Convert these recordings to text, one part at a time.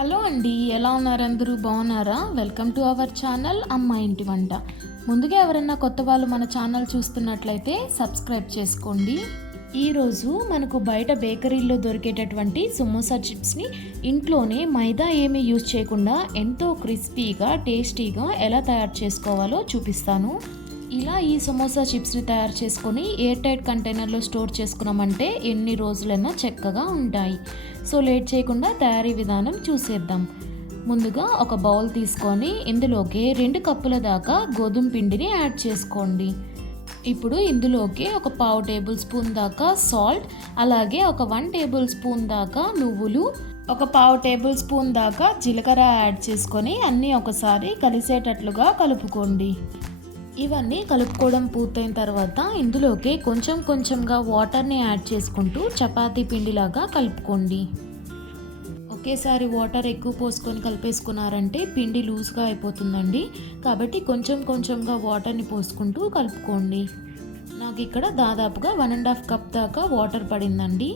Hello అండి, ఎలా ఉన్నారు? అందరూ బాగున్నారా? వెల్కమ్ టు అవర్ ఛానల్ అమ్మ ఇంటి వంట. ముందుగా ఎవరైనా కొత్త వాళ్ళు మన ఛానల్ చూస్తున్నట్లయితే సబ్స్క్రైబ్ చేసుకోండి. ఈరోజు మనకు బయట బేకరీల్లో దొరికేటటువంటి సమోసా చిప్స్ని ఇంట్లోనే మైదా ఏమీ యూజ్ చేయకుండా ఎంతో క్రిస్పీగా టేస్టీగా ఎలా తయారు చేసుకోవాలో చూపిస్తాను. ఇలా ఈ సమోసా చిప్స్ని తయారు చేసుకొని ఎయిర్ టైట్ కంటైనర్లో స్టోర్ చేసుకున్నామంటే ఎన్ని రోజులైనా చక్కగా ఉంటాయి. సో లేట్ చేయకుండా తయారీ విధానం చూసేద్దాం. ముందుగా ఒక బౌల్ తీసుకొని ఇందులోకి 2 కప్పుల దాకా గోధుమ పిండిని యాడ్ చేసుకోండి. ఇప్పుడు ఇందులోకి ఒక 1/2 టేబుల్ స్పూన్ దాకా సాల్ట్, అలాగే ఒక 1 టేబుల్ స్పూన్ దాకా నువ్వులు, ఒక 1/2 టేబుల్ స్పూన్ దాకా జీలకర్ర యాడ్ చేసుకొని అన్నీ ఒకసారి కలిసేటట్లుగా కలుపుకోండి. ఇవన్నీ కలుపుకోవడం పూర్తయిన తర్వాత ఇందులోకి కొంచెం కొంచెంగా వాటర్ని యాడ్ చేసుకుంటూ చపాతీ పిండిలాగా కలుపుకోండి. ఒకేసారి వాటర్ ఎక్కువ పోసుకొని కలిపేసుకున్నారంటే పిండి లూజ్గా అయిపోతుందండి. కాబట్టి కొంచెం కొంచెంగా వాటర్ని పోసుకుంటూ కలుపుకోండి. నాకు ఇక్కడ దాదాపుగా 1.5 కప్ దాకా వాటర్ పడిందండి.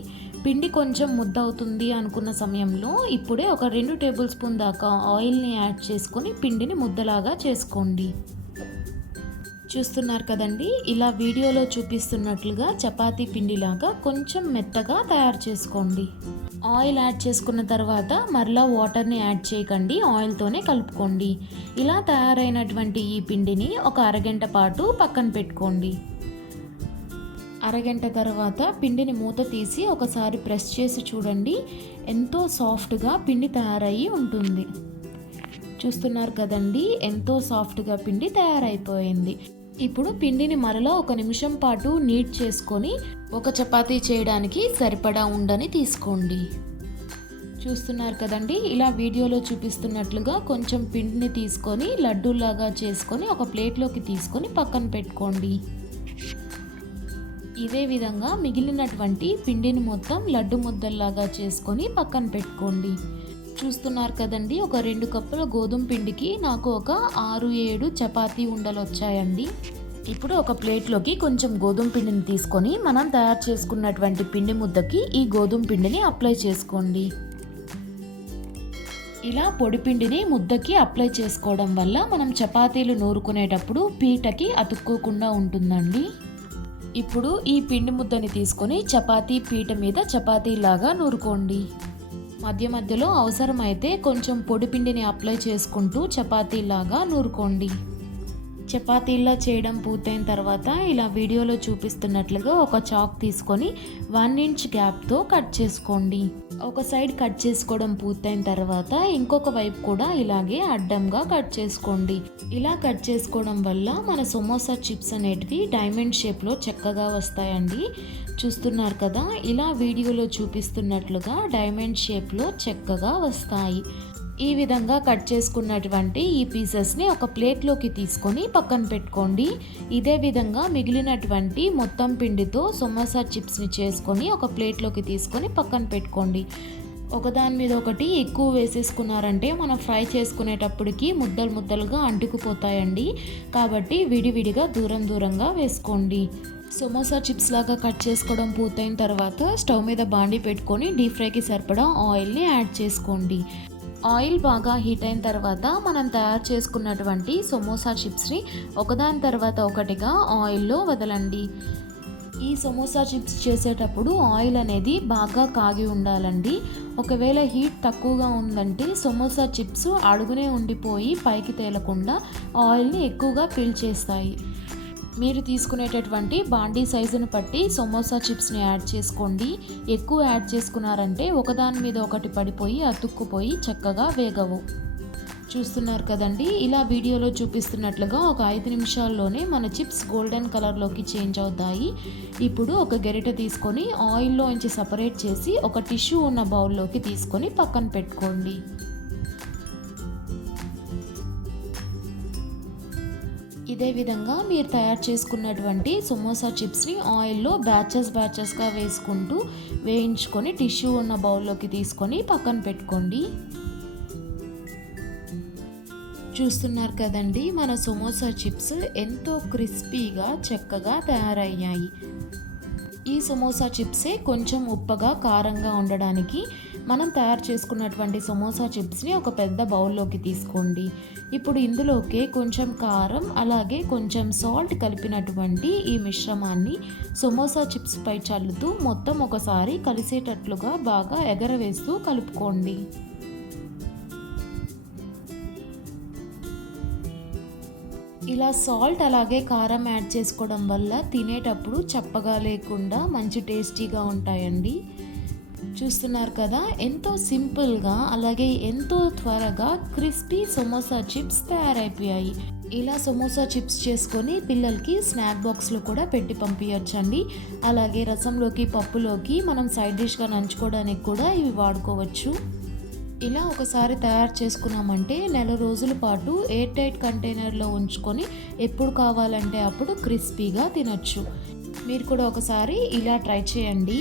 పిండి కొంచెం ముద్ద అవుతుంది అనుకున్న సమయంలో ఇప్పుడే ఒక 2 టేబుల్ స్పూన్ దాకా ఆయిల్ని యాడ్ చేసుకొని పిండిని ముద్దలాగా చేసుకోండి. చూస్తున్నారు కదండి, ఇలా వీడియోలో చూపిస్తున్నట్లుగా చపాతీ పిండిలాగా కొంచెం మెత్తగా తయారు చేసుకోండి. ఆయిల్ యాడ్ చేసుకున్న తర్వాత మరలా వాటర్ని యాడ్ చేయకండి, ఆయిల్తోనే కలుపుకోండి. ఇలా తయారైనటువంటి ఈ పిండిని ఒక అరగంట పాటు పక్కన పెట్టుకోండి. అరగంట తర్వాత పిండిని మూత తీసి ఒకసారి ప్రెస్ చేసి చూడండి, ఎంతో సాఫ్ట్గా పిండి తయారయ్యి ఉంటుంది. చూస్తున్నారు కదండి, ఎంతో సాఫ్ట్గా పిండి తయారైపోయింది. ఇప్పుడు పిండిని మరలా 1 నిమిషం పాటు నీట్ చేసుకొని ఒక చపాతీ చేయడానికి సరిపడా ఉండని తీసుకోండి. చూస్తున్నారు కదండి, ఇలా వీడియోలో చూపిస్తున్నట్లుగా కొంచెం పిండిని తీసుకొని లడ్డూలాగా చేసుకొని ఒక ప్లేట్లోకి తీసుకొని పక్కన పెట్టుకోండి. ఇదే విధంగా మిగిలినటువంటి పిండిని మొత్తం లడ్డు ముద్దల్లాగా చేసుకొని పక్కన పెట్టుకోండి. చూస్తున్నారు కదండి, ఒక 2 కప్పుల గోధుమ పిండికి నాకు ఒక 6-7 చపాతీ ఉండలు వచ్చాయండి. ఇప్పుడు ఒక ప్లేట్లోకి కొంచెం గోధుమ పిండిని తీసుకొని మనం తయారు చేసుకున్నటువంటి పిండి ముద్దకి ఈ గోధుమ పిండిని అప్లై చేసుకోండి. ఇలా పొడి పిండిని ముద్దకి అప్లై చేసుకోవడం వల్ల మనం చపాతీలు నూరుకునేటప్పుడు పీటకి అతుక్కోకుండా ఉంటుందండి. ఇప్పుడు ఈ పిండి ముద్దని తీసుకొని చపాతీ పీట మీద చపాతీలాగా నూరుకోండి. మధ్య మధ్యలో అవసరమైతే కొంచెం పొడి పిండిని అప్లై చేసుకుంటూ చపాతీలాగా నూరుకోండి. చపాతీలా చేయడం పూర్తయిన తర్వాత ఇలా వీడియోలో చూపిస్తున్నట్లుగా ఒక చాక్ తీసుకొని 1 ఇంచ్ గ్యాప్తో కట్ చేసుకోండి. ఒక సైడ్ కట్ చేసుకోవడం పూర్తయిన తర్వాత ఇంకొక వైపు కూడా ఇలాగే అడ్డంగా కట్ చేసుకోండి. ఇలా కట్ చేసుకోవడం వల్ల మన సమోసా చిప్స్ అనేటివి డైమండ్ షేప్లో చక్కగా వస్తాయండి. చూస్తున్నారు కదా, ఇలా వీడియోలో చూపిస్తున్నట్లుగా డైమండ్ షేప్లో చక్కగా వస్తాయి. ఈ విధంగా కట్ చేసుకున్నటువంటి ఈ పీసెస్ని ఒక ప్లేట్లోకి తీసుకొని పక్కన పెట్టుకోండి. ఇదే విధంగా మిగిలినటువంటి మొత్తం పిండితో సమోసా చిప్స్ని చేసుకొని ఒక ప్లేట్లోకి తీసుకొని పక్కన పెట్టుకోండి. ఒకదాని మీద ఒకటి ఎక్కువ వేసేసుకున్నారంటే మనం ఫ్రై చేసుకునేటప్పటికి ముద్దలు ముద్దలుగా అంటుకుపోతాయండి. కాబట్టి విడివిడిగా దూరంగా వేసుకోండి. సమోసా చిప్స్ లాగా కట్ చేసుకోవడం పూర్తయిన తర్వాత స్టవ్ మీద బాండీ పెట్టుకొని డీప్ ఫ్రైకి సరిపడా ఆయిల్ని యాడ్ చేసుకోండి. ఆయిల్ బాగా హీట్ అయిన తర్వాత మనం తయారు చేసుకున్నటువంటి సమోసా చిప్స్ని ఒకదాని తర్వాత ఒకటిగా ఆయిల్లో వదలండి. ఈ సమోసా చిప్స్ చేసేటప్పుడు ఆయిల్ అనేది బాగా కాగి ఉండాలండి. ఒకవేళ హీట్ తక్కువగా ఉందంటే సమోసా చిప్స్ అడుగునే ఉండిపోయి పైకి తేలకుండా ఆయిల్ని ఎక్కువగా పీల్చేస్తాయి. మీరు తీసుకునేటటువంటి బాండీ సైజును బట్టి సమోసా చిప్స్ని యాడ్ చేసుకోండి. ఎక్కువ యాడ్ చేసుకున్నారంటే ఒకదాని మీద ఒకటి పడిపోయి అతుక్కుపోయి చక్కగా వేగవు. చూస్తున్నారు కదండి, ఇలా వీడియోలో చూపిస్తున్నట్లుగా ఒక 5 నిమిషాల్లోనే మన చిప్స్ గోల్డెన్ కలర్లోకి చేంజ్ అవుతాయి. ఇప్పుడు ఒక గరిటె తీసుకొని ఆయిల్లోంచి సపరేట్ చేసి ఒక టిష్యూ ఉన్న బౌల్లోకి తీసుకొని పక్కన పెట్టుకోండి. ఇదే విధంగా మీరు తయారు చేసుకున్నటువంటి సమోసా చిప్స్ని ఆయిల్లో బ్యాచెస్గా వేసుకుంటూ వేయించుకొని టిష్యూ ఉన్న బౌల్లోకి తీసుకొని పక్కన పెట్టుకోండి. చూస్తున్నారు కదండి, మన సమోసా చిప్స్ ఎంతో క్రిస్పీగా చక్కగా తయారయ్యాయి. ఈ సమోసా చిప్సే కొంచెం ఉప్పగా కారంగా ఉండడానికి మనం తయారు చేసుకున్నటువంటి సమోసా చిప్స్ని ఒక పెద్ద బౌల్లోకి తీసుకోండి. ఇప్పుడు ఇందులోకి కొంచెం కారం అలాగే కొంచెం సాల్ట్ కలిపినటువంటి ఈ మిశ్రమాన్ని సమోసా చిప్స్ పై చల్లుతూ మొత్తం ఒకసారి కలిసేటట్లుగా బాగా ఎగరవేస్తూ కలుపుకోండి. ఇలా సాల్ట్ అలాగే కారం యాడ్ చేసుకోవడం వల్ల తినేటప్పుడు చప్పగా లేకుండా మంచి టేస్టీగా ఉంటాయండి. చూస్తున్నారు కదా, ఎంతో సింపుల్గా అలాగే ఎంతో త్వరగా క్రిస్పీ సమోసా చిప్స్ తయారైపోయాయి. ఇలా సమోసా చిప్స్ చేసుకొని పిల్లలకి స్నాక్ బాక్స్లో కూడా పెట్టి పంపించచ్చండి. అలాగే రసంలోకి, పప్పులోకి మనం సైడ్ డిష్గా నంచుకోవడానికి కూడా ఇవి వాడుకోవచ్చు. ఇలా ఒకసారి తయారు చేసుకున్నామంటే నెల రోజుల పాటు ఎయిర్ టైట్ కంటైనర్లో ఉంచుకొని ఎప్పుడు కావాలంటే అప్పుడు క్రిస్పీగా తినొచ్చు. మీరు కూడా ఒకసారి ఇలా ట్రై చేయండి.